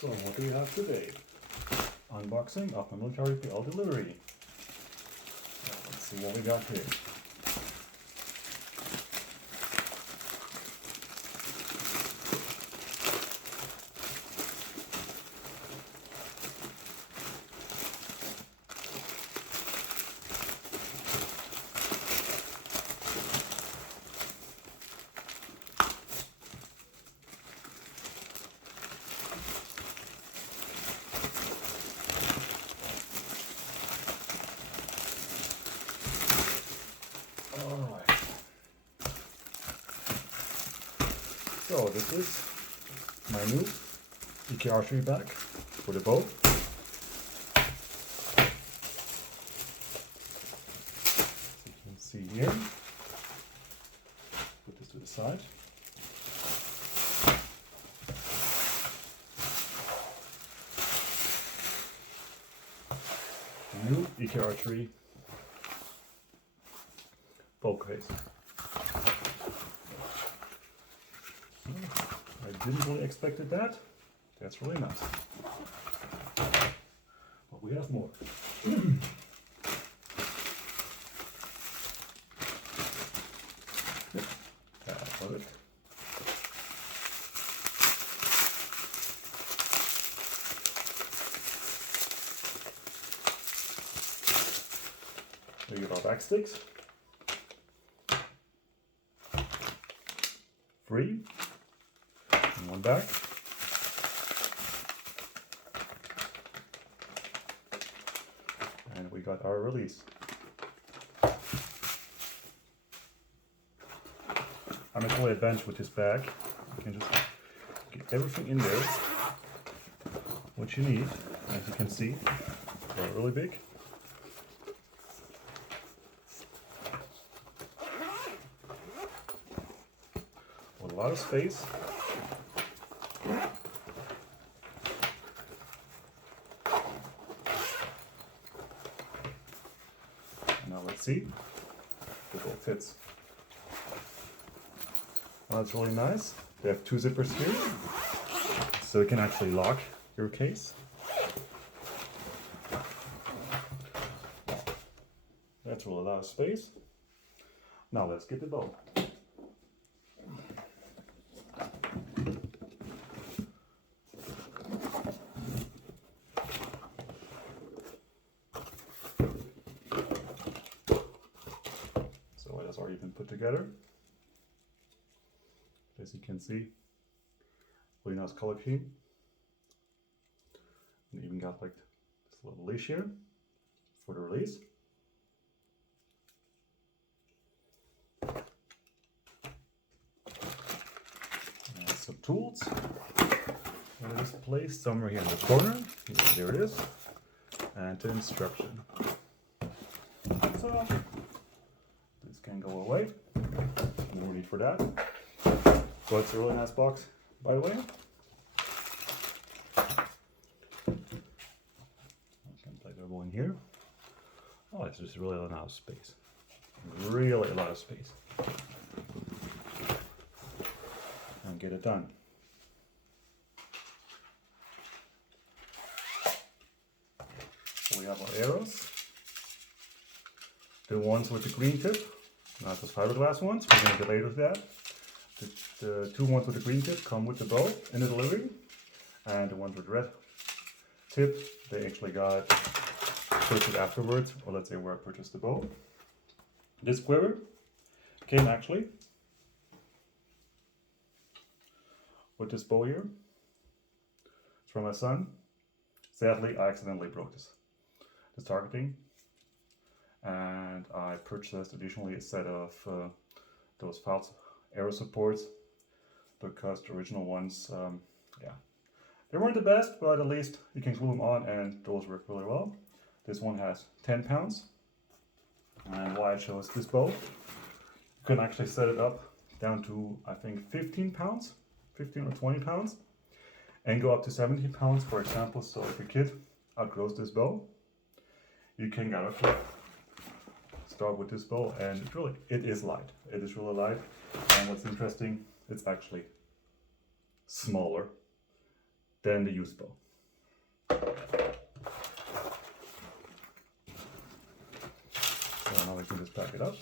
So what do we have today? Unboxing of a military.pl delivery. Let's see what we got here. Alright. So this is my new Archey bag for the bow. As you can see here, put this to the side. New Archey bow case. I didn't really expect that. That's really nice. But we have more. That's it. We get our back sticks. Free. And one back. And we got our release. I'm at a bench with this bag. You can just get everything in there, what you need. As you can see, they're really big. With a lot of space. Now let's see if it all fits. Well, that's really nice. They have two zippers here, so you can actually lock your case. That's really a lot of space. Now let's get the bow. So it has already been put together. As you can see, really nice color scheme. And even got like this little leash here for the release. And some tools. And it is placed somewhere here in the corner. There it is. And the instruction. So this can go away. No need for that. So it's a really nice box, by the way. I can play the bow in here. Oh, it's just really a lot of space. Really a lot of space. And get it done. So we have our arrows. The ones with the green tip, not the fiberglass ones. We're going to get later with that. The two ones with the green tip come with the bow in the delivery, and the ones with the red tip, they actually got purchased afterwards, or let's say where I purchased the bow. This quiver came actually with this bow here. It's from my son. Sadly, I accidentally broke this targeting, and I purchased additionally a set of those false arrow supports, because the original ones, yeah, they weren't the best, but at least you can glue them on, and those work really well. This one has 10 pounds, and why I chose this bow, you can actually set it up down to, I think, 15 pounds, 15 or 20 pounds, and go up to 17 pounds, for example. So if your kid outgrows this bow, you can actually start with this bow, and it is light. It is really light. And what's interesting, it's actually smaller than the used bow. So now we can just pack it up.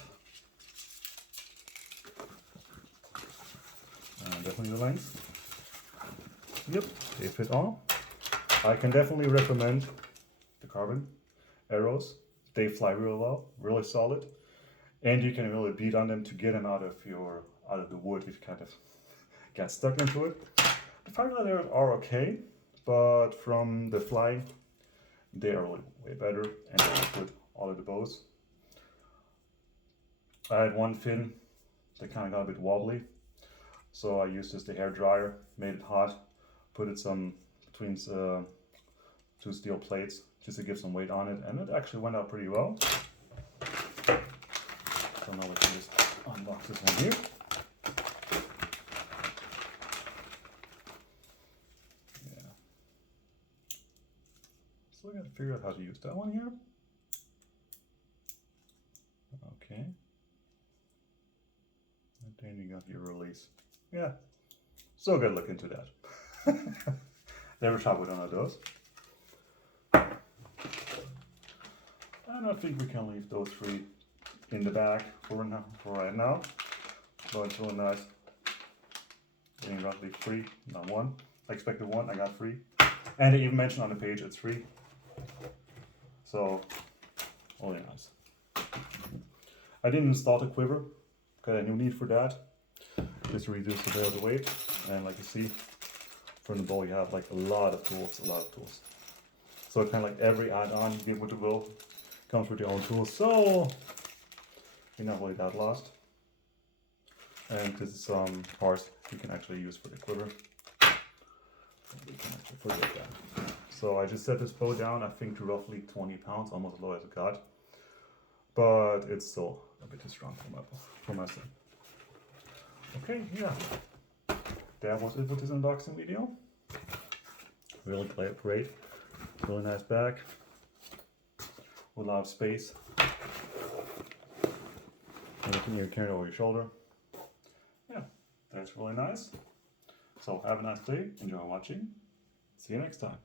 And definitely the length. Yep, they fit all. I can definitely recommend the carbon arrows. They fly real well, really solid, and you can really beat on them to get them out of the wood if you kind of get stuck into it. The fiberglass arrows are okay, but from the fly, they are really way better, and they work with all of the bows. I had one fin that kind of got a bit wobbly, so I used just the hair dryer, made it hot, put it some between two steel plates just to give some weight on it, and it actually went out pretty well. So now we can just unbox this one here. Yeah. So I gotta figure out how to use that one here. Okay. And then you got your release. Yeah. So good look into that. Never shot with one of those. And I think we can leave those three in the bag for right now. So it's really nice. Getting roughly free, not one. I expected one, I got free. And they even mentioned on the page it's free. So, really nice. I didn't install the quiver because I had no need for that. Just to reduce a bit of the weight. And like you see, from the bow you have like a lot of tools. So kind of like every add-on you get with the bow comes with your own tools, so you're not really that lost. And this is some parts you can actually use for the quiver. We can actually forget that. So I just set this bow down, I think to roughly 20 pounds, almost as low as it got. But it's still a bit too strong for my son. Okay, yeah. That was it with this unboxing video. Really great. Really nice bag. With a lot of space. And you can carry it over your shoulder. Yeah, that's really nice. So have a nice day. Enjoy watching. See you next time.